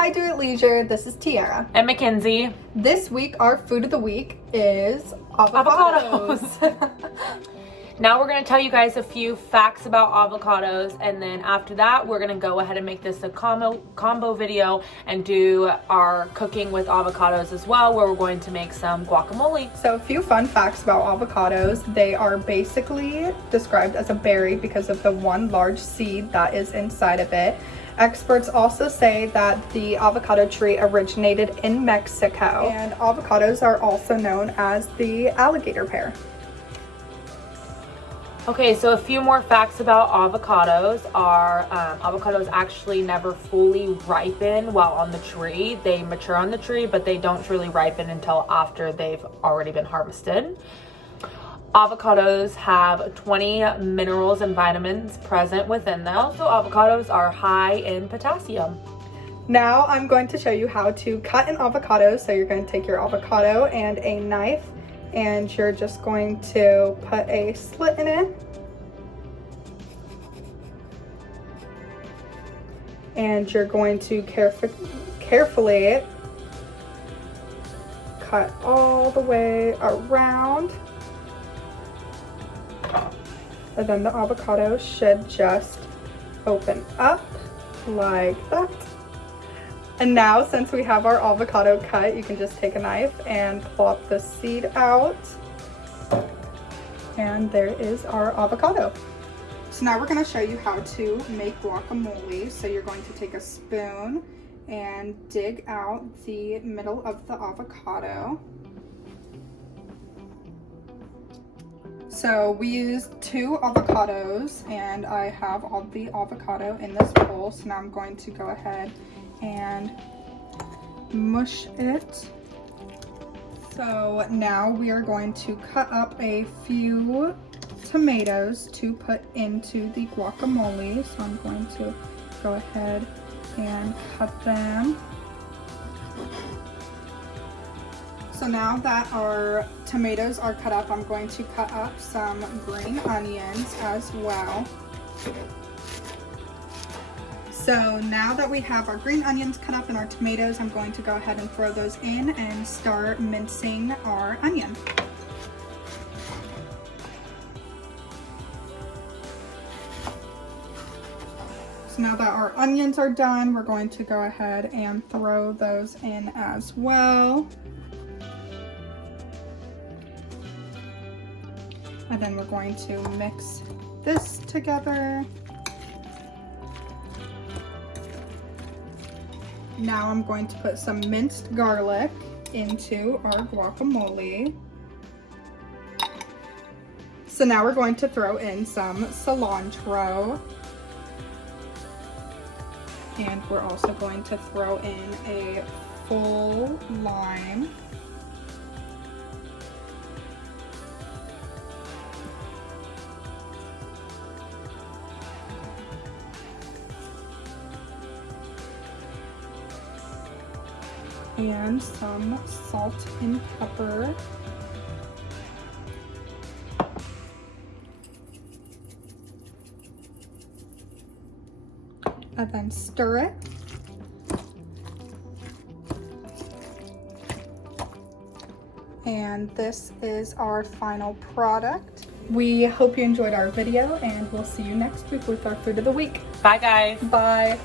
Hi, Do It Leisure. This is Tiara. And Mackenzie. This week, our food of the week is avocados. Now we're going to tell you guys a few facts about avocados, and then after that, we're going to go ahead and make this a combo video and do our cooking with avocados as well, where we're going to make some guacamole. So a few fun facts about avocados. They are basically described as a berry because of the one large seed that is inside of it. Experts also say that the avocado tree originated in Mexico, and avocados are also known as the alligator pear. Okay, so a few more facts about avocados are avocados actually never fully ripen while on the tree. They mature on the tree, but they don't truly ripen until after they've already been harvested. Avocados have 20 minerals and vitamins present within them. Also, avocados are high in potassium. Now I'm going to show you how to cut an avocado. So you're going to take your avocado and a knife, and you're just going to put a slit in it. And you're going to carefully cut all the way around. And then the avocado should just open up like that. And now, since we have our avocado cut, you can just take a knife and plop the seed out. And there is our avocado. So now we're going to show you how to make guacamole. So you're going to take a spoon and dig out the middle of the avocado. So we used 2 avocados, and I have all the avocado in this bowl. So now I'm going to go ahead and mush it. So now we are going to cut up a few tomatoes to put into the guacamole. So I'm going to go ahead and cut them. So now that our tomatoes are cut up, I'm going to cut up some green onions as well. So now that we have our green onions cut up and our tomatoes, I'm going to go ahead and throw those in and start mincing our onion. So now that our onions are done, we're going to go ahead and throw those in as well. And then we're going to mix this together. Now I'm going to put some minced garlic into our guacamole. So now we're going to throw in some cilantro. And we're also going to throw in a full lime. And some salt and pepper. And then stir it. And this is our final product. We hope you enjoyed our video, and we'll see you next week with our food of the week. Bye, guys. Bye.